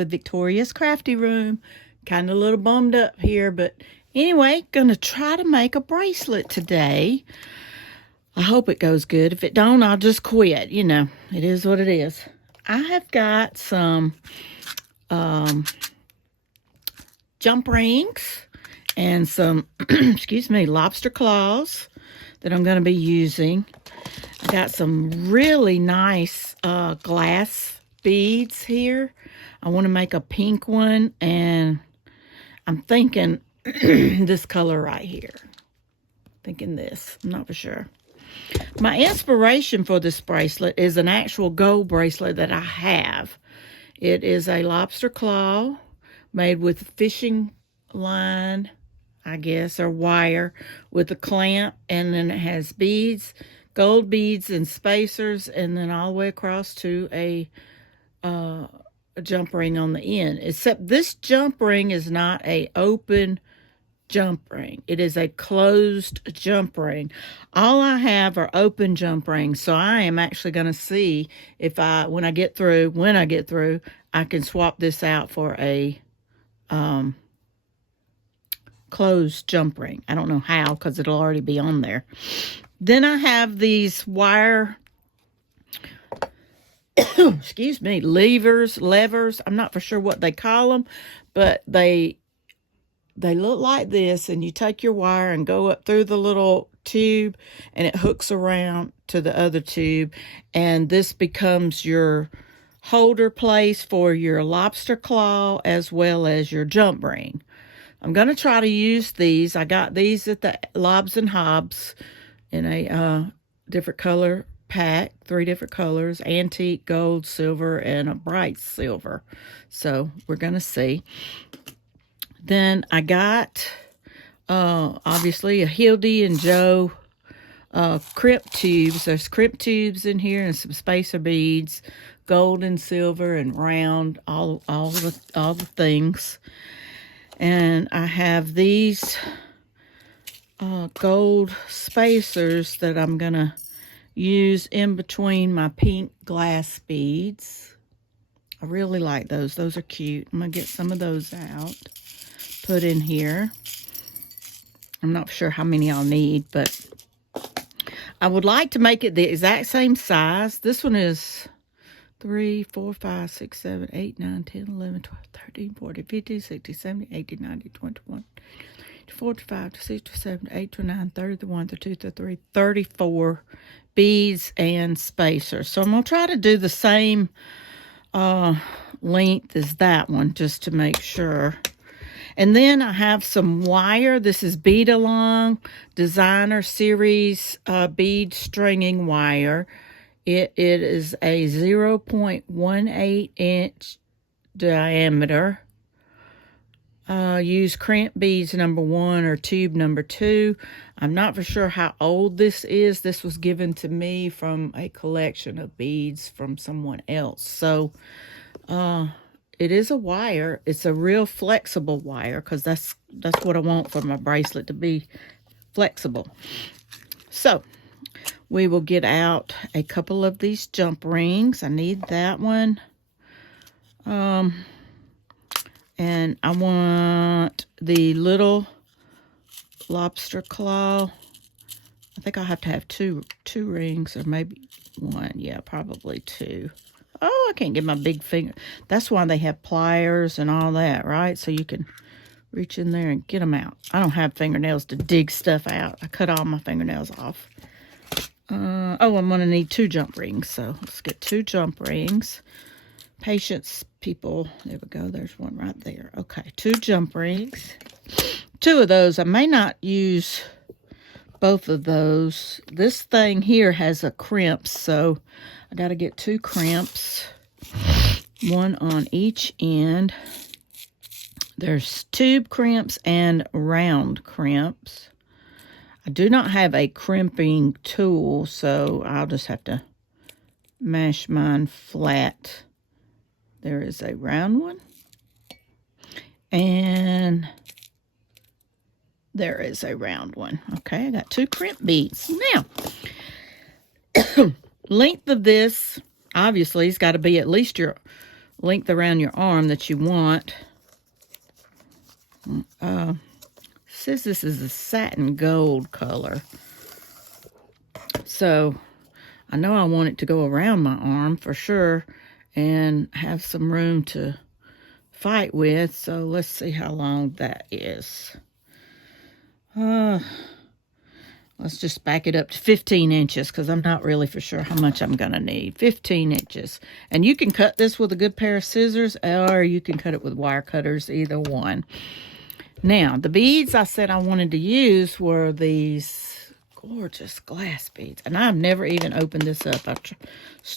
with Victoria's Crafty Room. Kind of a little bummed up here, but anyway, gonna try to make a bracelet today. I hope it goes good. If it don't, I'll just quit. You know, it is what it is. I have got some jump rings and some, excuse me, lobster claws that I'm going to be using. I got some really nice glass beads here. I want to make a pink one, and I'm thinking this color right here. Thinking this. I'm not for sure. My inspiration for this bracelet is an actual gold bracelet that I have. It is a lobster claw made with fishing line, I guess, or wire with a clamp, and then it has beads, gold beads and spacers, and then all the way across to a jump ring on the end. Except this jump ring is not a open jump ring. It is a closed jump ring. All I have are open jump rings, so I am actually going to see if when I get through, I can swap this out for a closed jump ring. I don't know how, because it'll already be on there. Then I have these wire excuse me, levers. I'm not for sure what they call them, but they look like this, and you take your wire and go up through the little tube, and it hooks around to the other tube, and this becomes your holder place for your lobster claw as well as your jump ring. I'm going to try to use these. I got these at the Lobs and Hobbs in a different color pack, 3 different colors: antique, gold, silver, and a bright silver. So we're going to see. Then I got, obviously, a Hildy and Joe crimp tubes. There's crimp tubes in here and some spacer beads, gold and silver and round, all the things. And I have these gold spacers that I'm going to use in between my pink glass beads. I really like those. Those are cute. I'm going to get some of those out, put in here. I'm not sure how many I'll need, but I would like to make it the exact same size. This one is 3, 4, 5, 6, 7, 8, 9, 10, 11, 12, 13, 14, 15, 16, 17, 18, 19, 20, 21, 45, 67, 8, 29, 30, 31, 32, 33, 34 beads and spacers. So I'm going to try to do the same length as that one, just to make sure. And then I have some wire. This is Bead Along Designer Series bead stringing wire. It is a 0.18 inch diameter. Use crimp beads number 1 or tube number 2. I'm not for sure how old this is. This was given to me from a collection of beads from someone else. So it is a wire. It's a real flexible wire, because that's what I want for my bracelet, to be flexible. So we will get out a couple of these jump rings. I need that one. And I want the little lobster claw. I think I'll have to have two rings, or maybe 1. Yeah, probably 2. Oh, I can't get my big finger. That's why they have pliers and all that, right? So you can reach in there and get them out. I don't have fingernails to dig stuff out. I cut all my fingernails off. Oh, I'm going to need 2 jump rings. So let's get 2 jump rings. Patience, people. There we go. There's one right there. Okay, 2 jump rings. 2 of those. I may not use both of those. This thing here has a crimp, so I got to get 2 crimps, 1 on each end. There's tube crimps and round crimps. I do not have a crimping tool, so I'll just have to mash mine flat. There is a round one, and there is a round one. Okay, I got 2 crimp beads. Now, length of this, obviously, it's got to be at least your length around your arm that you want. Says this is a satin gold color. So I know I want it to go around my arm for sure and have some room to fight with. So let's see how long that is. Let's just back it up to 15 inches because I'm not really for sure how much I'm going to need. 15 inches. And you can cut this with a good pair of scissors or you can cut it with wire cutters, either one. Now, the beads I said I wanted to use were these gorgeous glass beads. And I've never even opened this up. I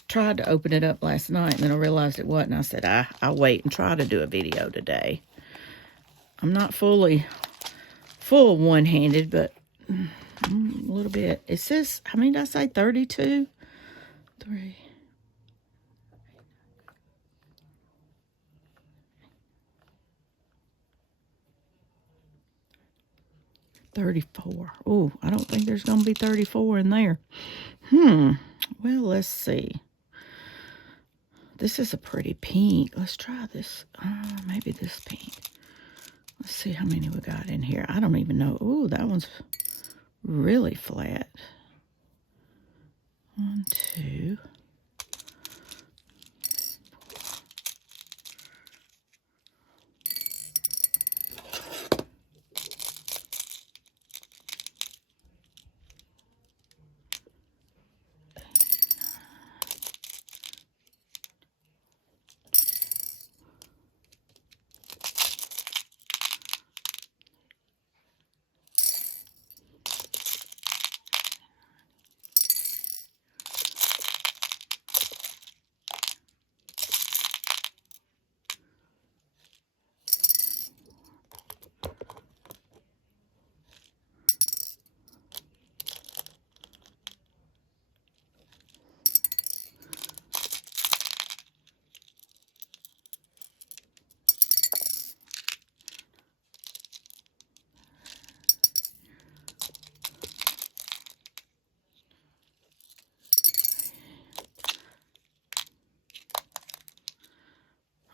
tried to open it up last night and then I realized it wasn't. I said, I'll wait and try to do a video today. I'm not full one-handed, but a little bit. It says, how many did I say? 32? 3. 34. Oh, I don't think there's going to be 34 in there. Well, let's see. This is a pretty pink. Let's try this. Maybe this pink. Let's see how many we got in here. I don't even know. Oh, that one's really flat. 1, 2.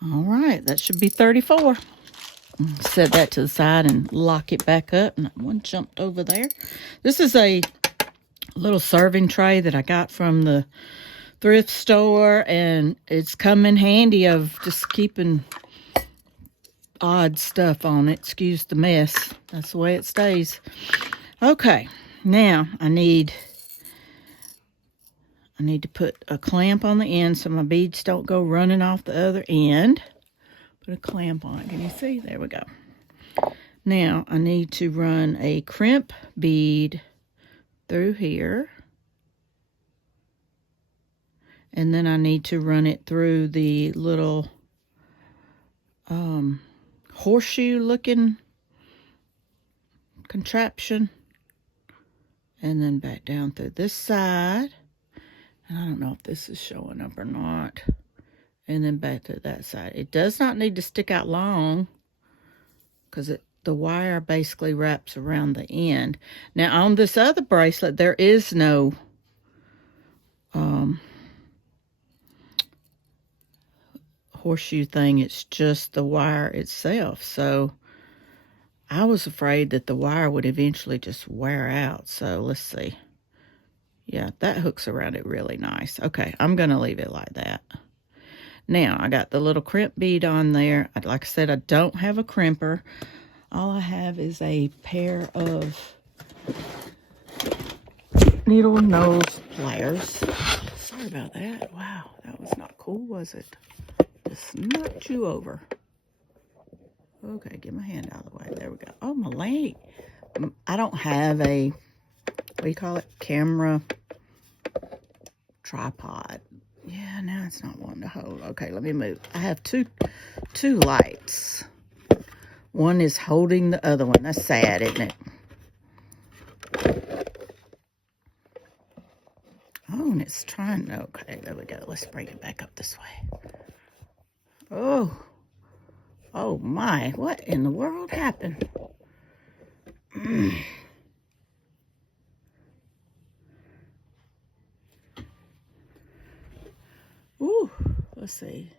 All right, that should be 34. Set that to the side and lock it back up. And that one jumped over there. This is a little serving tray that I got from the thrift store, and it's come in handy of just keeping odd stuff on it. Excuse the mess. That's the way it stays. Okay, now I need to put a clamp on the end so my beads don't go running off the other end. Put a clamp on it. Can you see? There we go. Now I need to run a crimp bead through here. And then I need to run it through the little horseshoe looking contraption. And then back down through this side. And I don't know if this is showing up or not. And then back to that side. It does not need to stick out long because the wire basically wraps around the end. Now on this other bracelet, there is no horseshoe thing. It's just the wire itself. So I was afraid that the wire would eventually just wear out. So let's see. Yeah, that hooks around it really nice. Okay, I'm going to leave it like that. Now, I got the little crimp bead on there. Like I said, I don't have a crimper. All I have is a pair of needle nose pliers. Sorry about that. Wow, that was not cool, was it? Just knocked you over. Okay, get my hand out of the way. There we go. Oh, my leg. I don't have a, what do you call it? Camera tripod. Yeah, now it's not wanting to hold. Okay, let me move. I have two lights. One is holding the other one. That's sad, isn't it? Oh, and it's trying. Okay, there we go. Let's bring it back up this way. Oh my, what in the world happened? Ooh, let's see.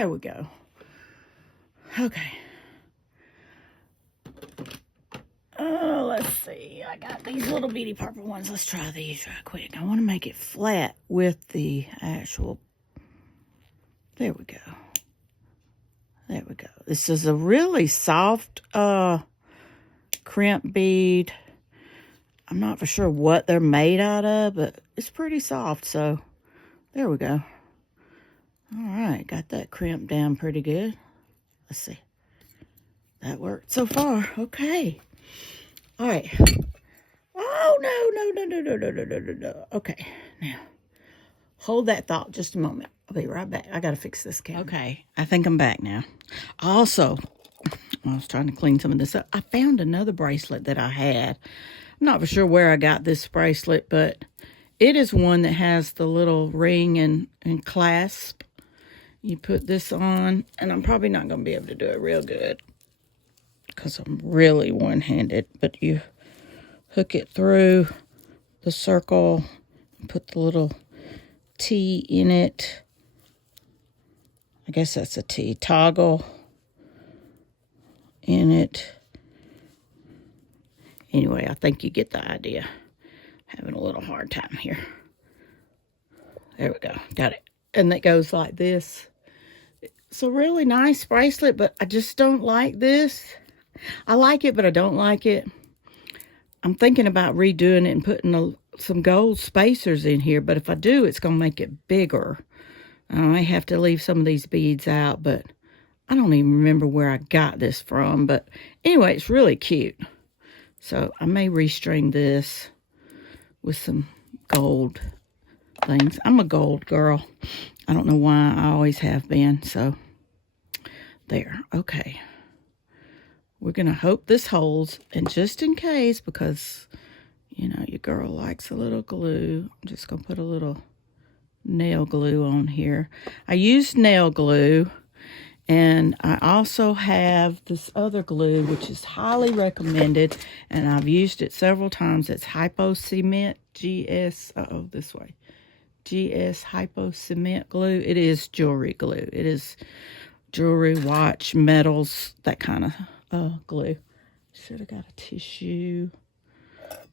There we go. Okay. Oh, let's see. I got these little bitty purple ones. Let's try these right quick. I want to make it flat with the actual... There we go. There we go. This is a really soft crimp bead. I'm not for sure what they're made out of, but it's pretty soft. So there we go. All right, got that crimp down pretty good. Let's see. That worked so far. Okay. All right. Oh, no. Okay, now hold that thought just a moment. I'll be right back. I got to fix this camera. Okay, I think I'm back now. Also, I was trying to clean some of this up. I found another bracelet that I had. I'm not for sure where I got this bracelet, but it is one that has the little ring and clasp. You put this on, and I'm probably not going to be able to do it real good because I'm really one-handed, but you hook it through the circle and put the little T in it. I guess that's a T. Toggle in it. Anyway, I think you get the idea. Having a little hard time here. There we go. Got it. And it goes like this. It's a really nice bracelet, but I just don't like this. I like it, but I don't like it. I'm thinking about redoing it and putting some gold spacers in here, but if I do, it's going to make it bigger. I may have to leave some of these beads out, but I don't even remember where I got this from. But anyway, it's really cute. So I may restring this with some gold things. I'm a gold girl. I don't know why. I always have been. So there. Okay. We're going to hope this holds. And just in case, because, you know, your girl likes a little glue, I'm just going to put a little nail glue on here. I used nail glue, and I also have this other glue, which is highly recommended, and I've used it several times. It's Hypo Cement GS, this way, GS Hypo Cement glue. It is jewelry glue. It is jewelry, watch, metals, that kind of glue. Should have got a tissue.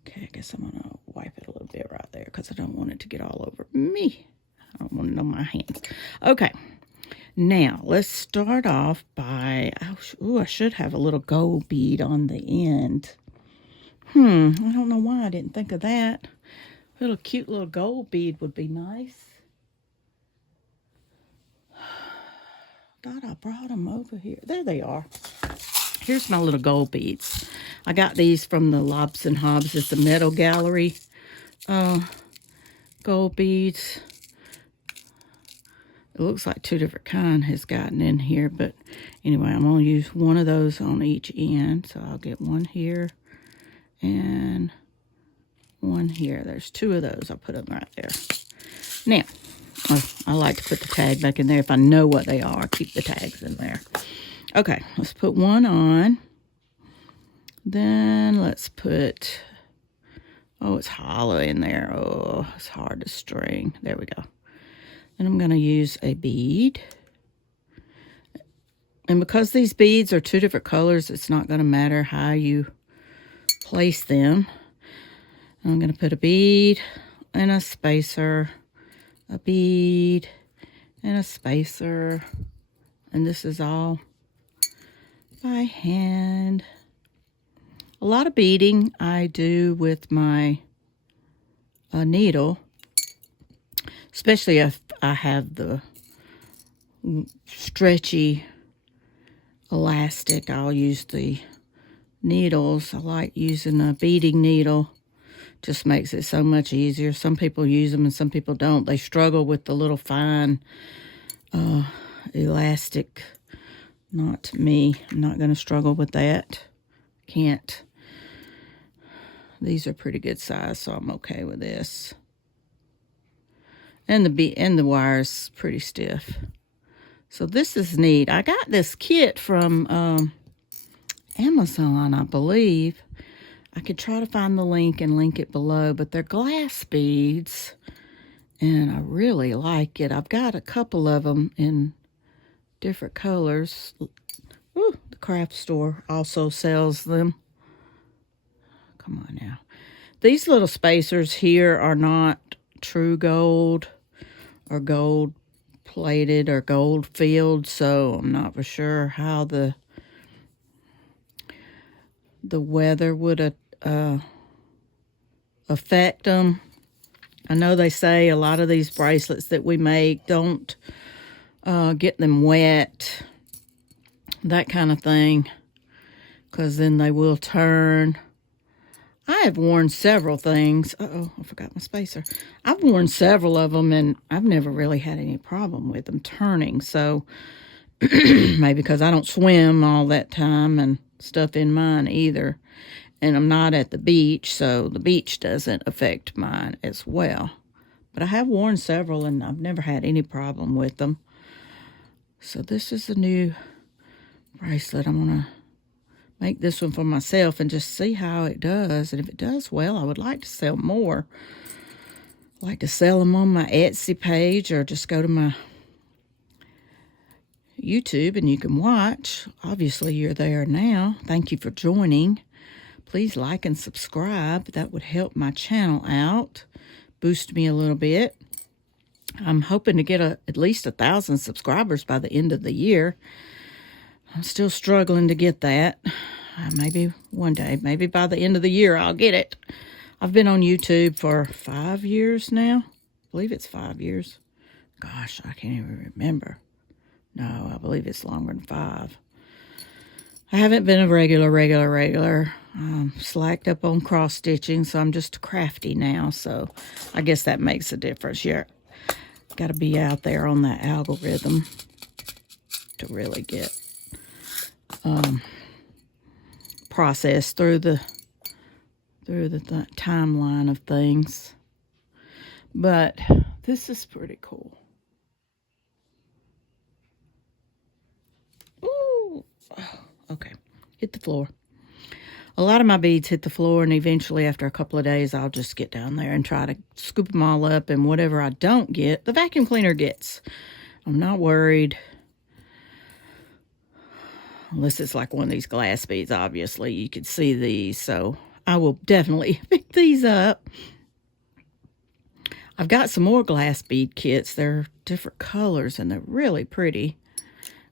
Okay, I guess I'm going to wipe it a little bit right there because I don't want it to get all over me. I don't want it on my hands. Okay, now let's start off by, I should have a little gold bead on the end. I don't know why I didn't think of that. A little cute little gold bead would be nice. God, I brought them over here. There they are. Here's my little gold beads. I got these from the Lobs and Hobbs. It's the Metal Gallery gold beads. It looks like two different kinds has gotten in here, but anyway, I'm going to use one of those on each end. So I'll get one here and one here. There's two of those. I'll put them right there. Now, I like to put the tag back in there. If I know what they are, keep the tags in there. Okay, let's put one on. Then let's put, it's hollow in there. Oh, it's hard to string. There we go. Then I'm going to use a bead. And because these beads are two different colors, it's not going to matter how you place them. I'm going to put a bead and a spacer, a bead and a spacer. And this is all by hand. A lot of beading I do with my needle, especially if I have the stretchy elastic. I'll use the needles. I like using a beading needle. Just makes it so much easier. Some people use them and some people don't. They struggle with the little fine elastic. Not me. I'm not going to struggle with that. Can't. These are pretty good size, so I'm okay with this. And the wire's pretty stiff. So this is neat. I got this kit from Amazon, I believe. I could try to find the link and link it below, but they're glass beads, and I really like it. I've got a couple of them in different colors. Ooh, the craft store also sells them. Come on now. These little spacers here are not true gold or gold plated or gold filled, so I'm not for sure how the weather would affect them. I know they say a lot of these bracelets that we make don't get them wet, that kind of thing, because then they will turn. I have worn several things. Uh-oh, I forgot my spacer. I've worn several of them, and I've never really had any problem with them turning. So maybe because I don't swim all that time and stuff in mine either. And I'm not at the beach, so the beach doesn't affect mine as well. But I have worn several, and I've never had any problem with them. So this is a new bracelet. I'm going to make this one for myself and just see how it does. And if it does well, I would like to sell more. I like to sell them on my Etsy page, or just go to my YouTube and you can watch. Obviously, you're there now. Thank you for joining. Please like and subscribe. That would help my channel out, boost me a little bit. I'm hoping to get at least 1,000 subscribers by the end of the year. I'm still struggling to get that. Maybe one day, maybe by the end of the year, I'll get it. I've been on YouTube for 5 years now. I believe it's 5 years. Gosh, I can't even remember. No, I believe it's longer than 5. I haven't been a regular. Slacked up on cross stitching, so I'm just crafty now. So I guess that makes a difference. Yeah, got to be out there on that algorithm to really get processed through the timeline of things. But this is pretty cool. Ooh, okay, hit the floor. A lot of my beads hit the floor, and eventually after a couple of days, I'll just get down there and try to scoop them all up, and whatever I don't get, the vacuum cleaner gets. I'm not worried. Unless it's like one of these glass beads, obviously. You could see these, so I will definitely pick these up. I've got some more glass bead kits. They're different colors, and they're really pretty.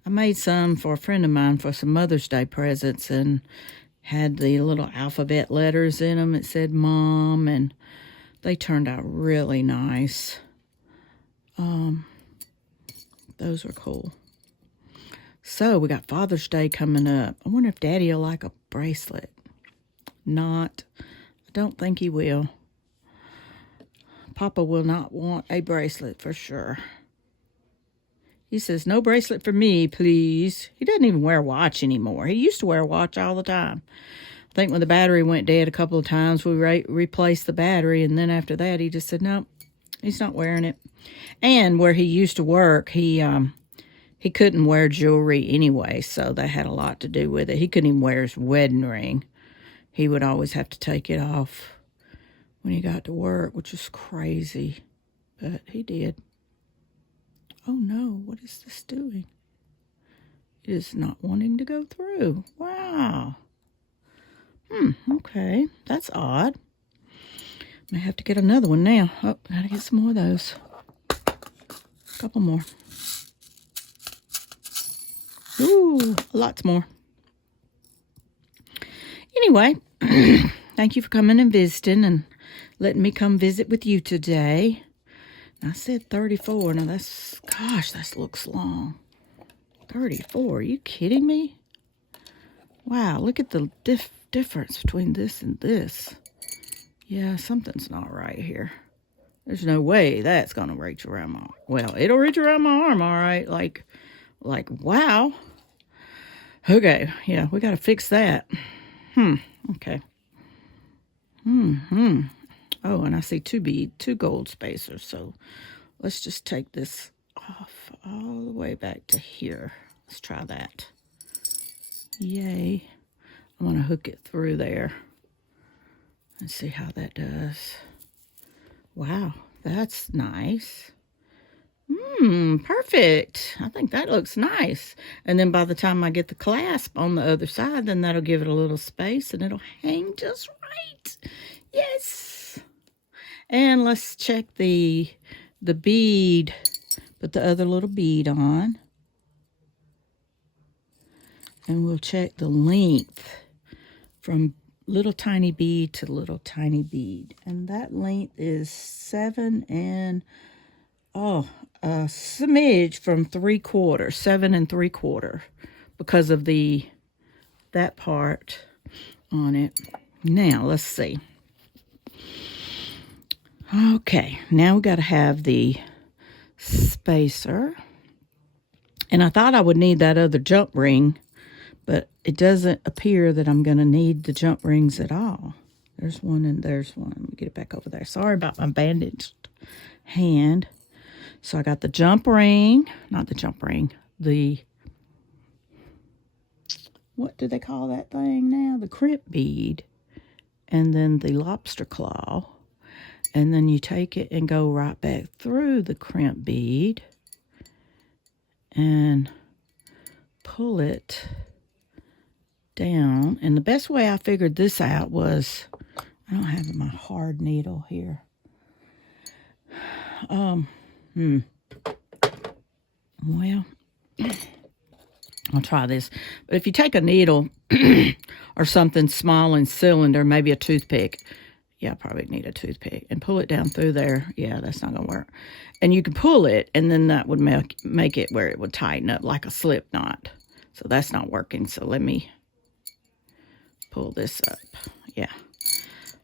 I made some for a friend of mine for some Mother's Day presents, and had the little alphabet letters in them. It said Mom, and they turned out really nice. Those were cool. So we got Father's Day coming up. I wonder if Daddy will like a bracelet. Not. I don't think he will. Papa will not want a bracelet for sure. He says, no bracelet for me, please. He doesn't even wear a watch anymore. He used to wear a watch all the time. I think when the battery went dead a couple of times, we replaced the battery. And then after that, he just said, no, he's not wearing it. And where he used to work, he couldn't wear jewelry anyway. So that had a lot to do with it. He couldn't even wear his wedding ring. He would always have to take it off when he got to work, which is crazy. But he did. Oh no, what is this doing? It is not wanting to go through. Wow. Okay. That's odd. May have to get another one now. Oh, gotta get some more of those. A couple more. Ooh, lots more. Anyway, thank you for coming and visiting and letting me come visit with you today. I said 34. Now that's, gosh, that looks long. 34. Are you kidding me? Wow, look at the difference between this and this. Yeah, something's not right here. There's no way that's going to reach around my, well, it'll reach around my arm, all right. Like, wow. Okay, yeah, we got to fix that. Okay. Oh, and I see two gold spacers. So let's just take this off all the way back to here. Let's try that. Yay. I'm going to hook it through there and see how that does. Wow, that's nice. Perfect. I think that looks nice. And then by the time I get the clasp on the other side, then that'll give it a little space and it'll hang just right. Yes. And let's check the bead. Put the other little bead on. And we'll check the length from little tiny bead to little tiny bead. And that length is 7 and, a smidge from 3/4, 7 3/4, because of that part on it. Now, let's see. Okay, now we got to have the spacer. And I thought I would need that other jump ring, but it doesn't appear that I'm going to need the jump rings at all. There's one and there's one. Let me get it back over there. Sorry about my bandaged hand. So I got the jump ring, not the jump ring, what do they call that thing now? The crimp bead. And then the lobster claw. And then you take it and go right back through the crimp bead and pull it down. And the best way I figured this out was, I don't have my hard needle here. Well, I'll try this. But if you take a needle or something small in cylinder, maybe a toothpick. Yeah, I probably need a toothpick. And pull it down through there. Yeah, that's not going to work. And you can pull it, and then that would make it where it would tighten up like a slip knot. So that's not working. So let me pull this up. Yeah.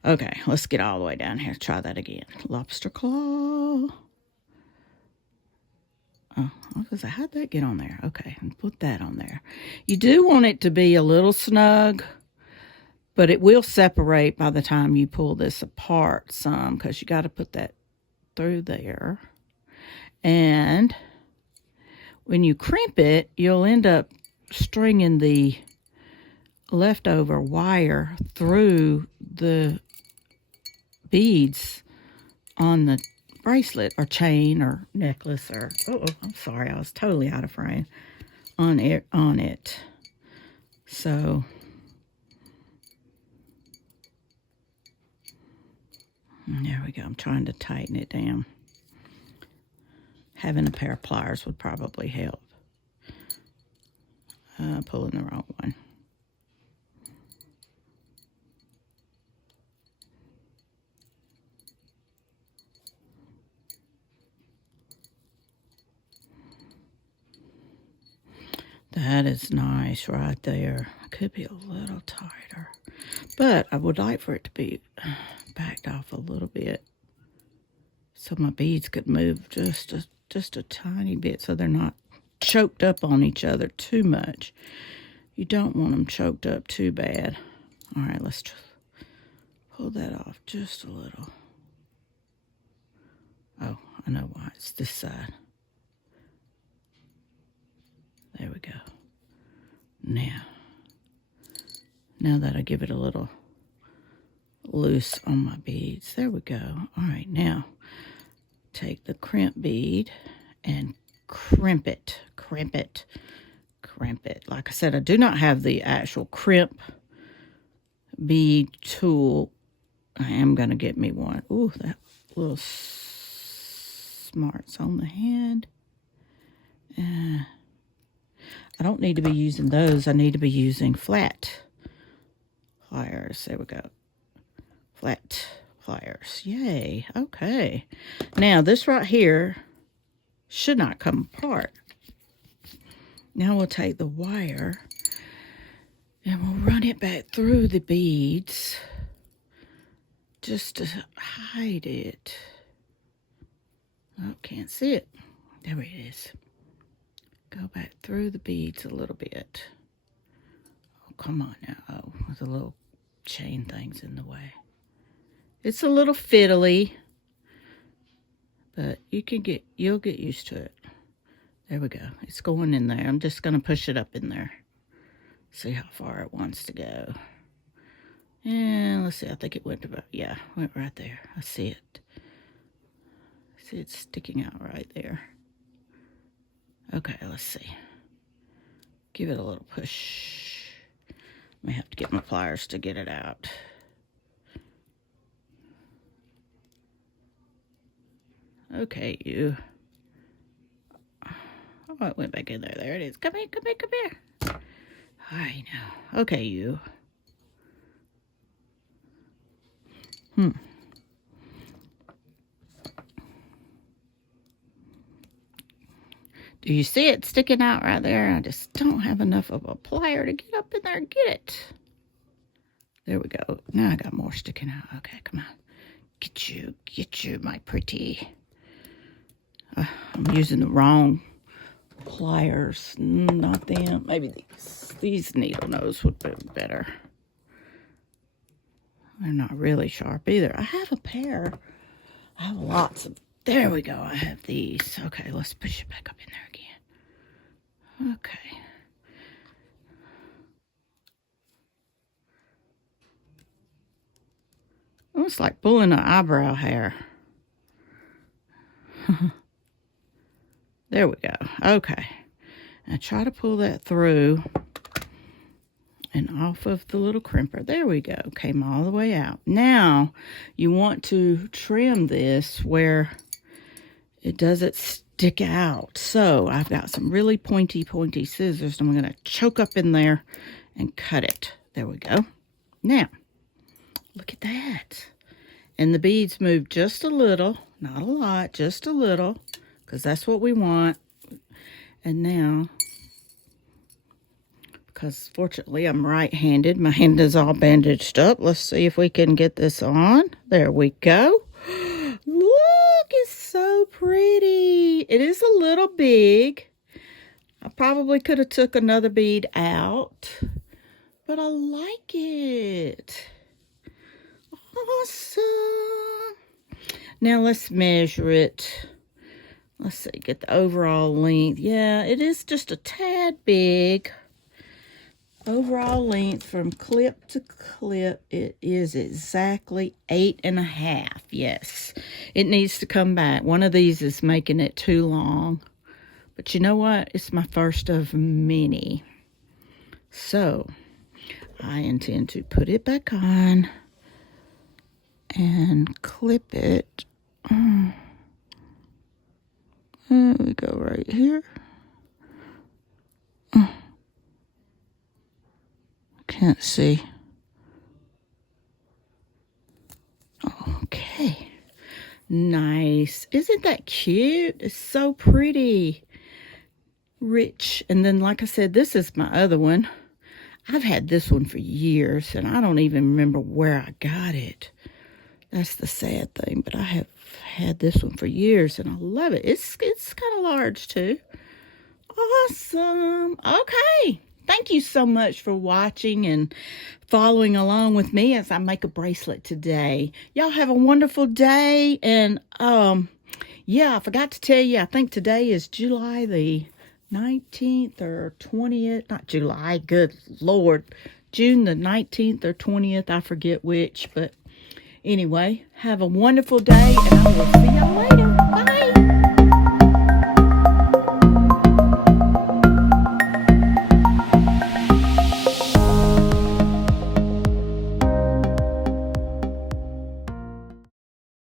Okay, let's get all the way down here. Try that again. Lobster claw. Oh, how'd that get on there? Okay, and put that on there. You do want it to be a little snug, but it will separate by the time you pull this apart some, because you got to put that through there. And when you crimp it, you'll end up stringing the leftover wire through the beads on the bracelet or chain or necklace or, I'm sorry, I was totally out of frame on it. So there we go. I'm trying to tighten it down. Having a pair of pliers would probably help. Pulling the wrong one. That is nice right there. Could be a little tighter, but I would like for it to be backed off a little bit so my beads could move just a tiny bit so they're not choked up on each other too much. You don't want them choked up too bad. All right, let's pull that off just a little. Oh, I know why. It's this side. There we go. Now that'll give it a little loose on my beads. There we go. All right, now take the crimp bead and crimp it. Like I said, I do not have the actual crimp bead tool. I am going to get me one. Ooh, that little smarts on the hand. I don't need to be using those. I need to be using flat pliers. There we go. Flat pliers. Yay. Okay. Now, this right here should not come apart. Now we'll take the wire and we'll run it back through the beads just to hide it. Oh, can't see it. There it is. Go back through the beads a little bit. Oh, come on now. Oh, the little chain thing's in the way. It's a little fiddly, but you'll get used to it. There we go. It's going in there. I'm just going to push it up in there. See how far it wants to go. And let's see. I think it went about, yeah, went right there. I see it. See it sticking out right there. Okay, let's see. Give it a little push. May have to get my pliers to get it out. Okay, you. Oh, it went back in there. There it is. Come here, come here, come here. I know. Okay, you. Do you see it sticking out right there? I just don't have enough of a plier to get up in there and get it. There we go. Now I got more sticking out. Okay, come on. Get you, my pretty. I'm using the wrong pliers. Not them. Maybe these. These needle nose would be better. They're not really sharp either. I have a pair. I have lots of. There we go. I have these. Okay, let's push it back up in there again. Okay. Almost like pulling an eyebrow hair. There we go. Okay. Now try to pull that through and off of the little crimper. There we go. Came all the way out. Now you want to trim this where it doesn't stick out. So I've got some really pointy scissors. And I'm going to choke up in there and cut it. There we go. Now, look at that. And the beads move just a little, not a lot, just a little, because that's what we want. And now, because fortunately I'm right-handed, my hand is all bandaged up. Let's see if we can get this on. There we go. Look, it's so pretty. It is a little big. I probably could have took another bead out, but I like it. Awesome. Now let's measure it. Let's see, get the overall length. Yeah, it is just a tad big. Overall length from clip to clip, it is exactly 8.5. Yes, it needs to come back. One of these is making it too long. But you know what? It's my first of many. So, I intend to put it back on and clip it. There we go, right here. Can't see. Okay. Nice. Isn't that cute? It's so pretty. Rich. And then, like I said, this is my other one. I've had this one for years, and I don't even remember where I got it. That's the sad thing, but I have had this one for years, and I love it. It's kind of large, too. Awesome. Okay. Thank you so much for watching and following along with me as I make a bracelet today. Y'all have a wonderful day. And, yeah, I forgot to tell you, I think today is July the 19th or 20th. Not July, good Lord. June the 19th or 20th. I forget which. But anyway, have a wonderful day, and I will see y'all later. Bye.